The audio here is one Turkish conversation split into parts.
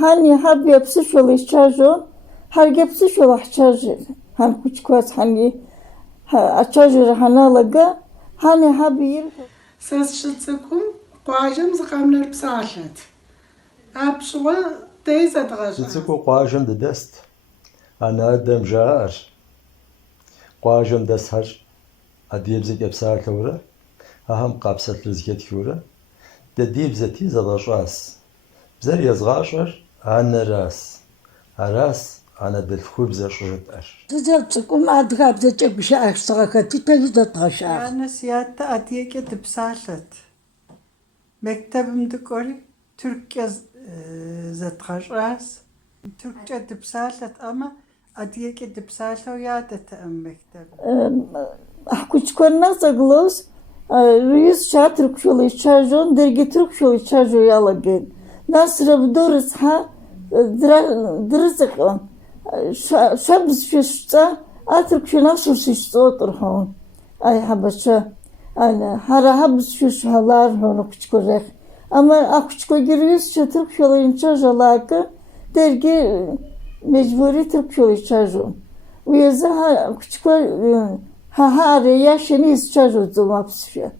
hani her bir había przyszło szczerze, harga przyszło szczerze, han kuchkwas, hani achaje rahanalaga, hani habir. Ses şıltıkum, kuajım zıkamlar psaşet. Apşıva teyze dıgaşa. Şıltıku kuajım da dest. Ana dem jar. Kuajım dest har. Adiyebzik epsar kavra. Aham kapsat rizket kavra. Dediyebzeti zadaşas. بزرية صغاشر عنا راس راس أنا بالفخور بزر شجرة أش تزلتك أم أدغى بزر بشي أش صغاكتي تجد تغشى أنا سيادة أدية كده بسالت Mektebimde kori Türkçe zetkaşas. Türkçe dipsalet ama adiye ki dipsalet o yadet em mekteb. Ahkuçkorna zaglos. Rüyüz çağ Türk şolu, çağ jon dergi Türk şolu, çağ joyalı ha, dırızıkın. Şabız şuşta, a Türk şuna şuşta oturhon. Ay habaşa. Yani hara habız şuş halar honu kuçkorek. Ama a kuçko giriyoruz şa Türk şol içajo lagı, dergi mecburi Türk şol içajon. Uyazı ha kuçko ha ha araya şeni içajo zomapsışa.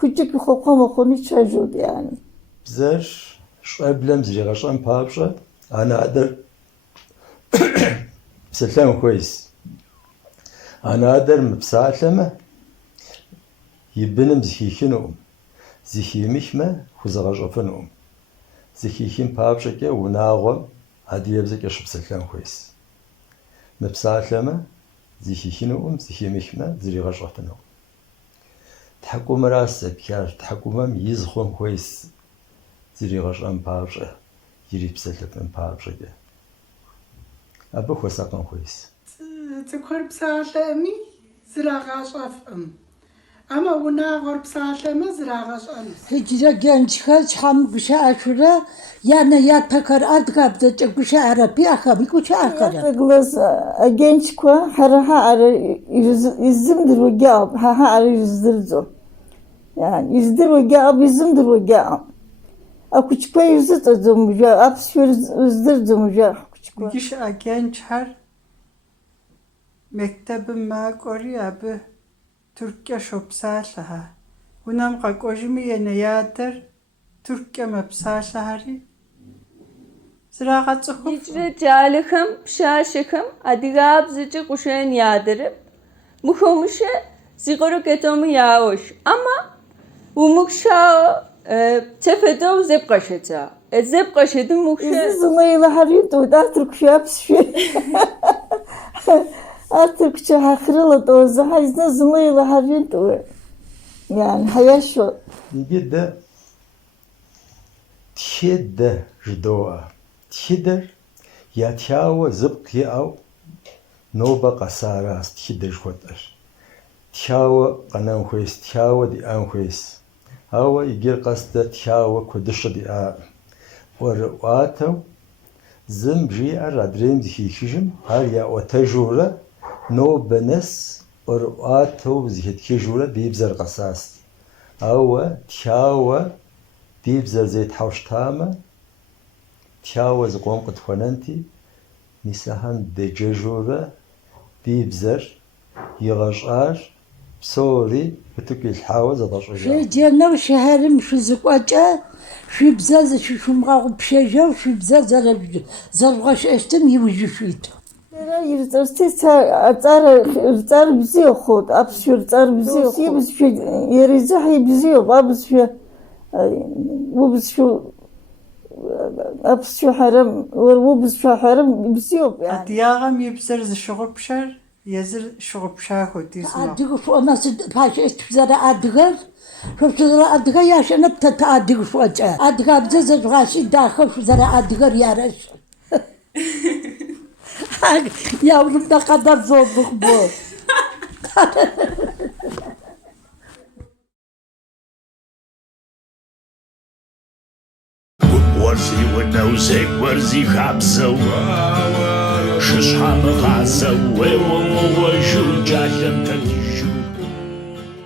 Küçük bir kokoma konu içajo yani. شعب لەم زیێغە شەم پاپشە ئانادر پسلەم خۆیس ئانادر مپسالەمە یبنم زیخینەوەم زیخیمیشمە خوزەغەژەفنەوەم زیخیخیم پاپشەکە وناغۆم هەدیێبزەکە شپسلەم خۆیس مپسالەمە زیخینەوەم زیخیمیشمە زریغەژەفنەوە تحکومە ڕاستە پیار تحکومەم یز خۆم خۆیس зригъэщӏэн папщӏэ, ирипсэлъыфын папщӏэкӏэ. Абы хуэсакъын хуейс. Цӏыкӏухэр псалъэӏыми зырагъэщӏэфӏым. Ӏэмэ унагъуэр псалъэмэ зырагъэщӏэнщ. Хиджрэ генчхэр щхьэм гущыӏэшурэ янэ ятэхэр адыгабзэкӏэ гущыӏэрэпи ахэми гущыӏэхэрэ. Zaglos genç kwa hara ha ara izimdir o gab, ha ha ara yüzdürzo. Yani yüzdür o gab, izimdir o gab. Akuçukla yüzü tadım ya. Apsiyörüz ızdırdım ya. Akuçukla. Gişa gençler mektebin mak oraya bu Türkçe şopsalha. Hunam kakojimi yene yadır Türkçe mepsalhari. Ziraat sokum. Hicre calikim şaşıkım adigab zici kuşen yadırıp. Muhumuşe zigoro ketomu yaoş. Ama umuk şao تفدا و زبقه شتا زبقه شدم مخشه زنا يلحرين تو دا تركشا بشوي تركشا حخرلا تو زحزنا زنا يلحرين تو يعني حياة شو نيجي ده تشد جدوة تشدر يا تشاوى زبق يأو نوبة قصارة تشدر شوتر تشاوى قنام خويس تشاوى دي أم خويس игер къэс дэ тхауэ куэдыщэ диӏа. ӏуэрыӏуатэу зым жиӏэр адрейм зыхихыжым ар яӏуэтэжурэ нобэ нэс ӏуэрыӏуатэу зыхетхыжурэ ди бзэр къэсащ. Ауэ тхауэ ди бзэр зетхьэущтамэ, тхауэ зыкъом къытхуэнэнти, мис ахьэм деджэжурэ ди бзэр игъэщӏар سوري وتكيش حاوز هذا في ديالنا وشهرم شو زواجة شو بزاز شو شو مغاغ بشجا وشو بزاز زرغاش اشتم يوجو شويتو Երծրստի ծառը ծառ բզի խոտ ապշուր ծառ բզի սիբս շի երիզահ բզի բաբս շի وبس شو أبس شو حرم وبس شو حرم بسيوب يعني أدياغم يبسر زشغل بشر езыр щыгъупща хуэдиз мэхъу. Адыгэ шӏуӏэмэ пащӏэщт бзэрэ адыгэр шъопщэзэрэ адыгэ яшэнэ тэ адыг шӏуэкӏэ. Адыгабзэ зэжъугъащи дахэу шъузэрэ адыгэр ярэщ. Yavrum ne kadar zorluk bu. 是他们发生为我我我有家乡的。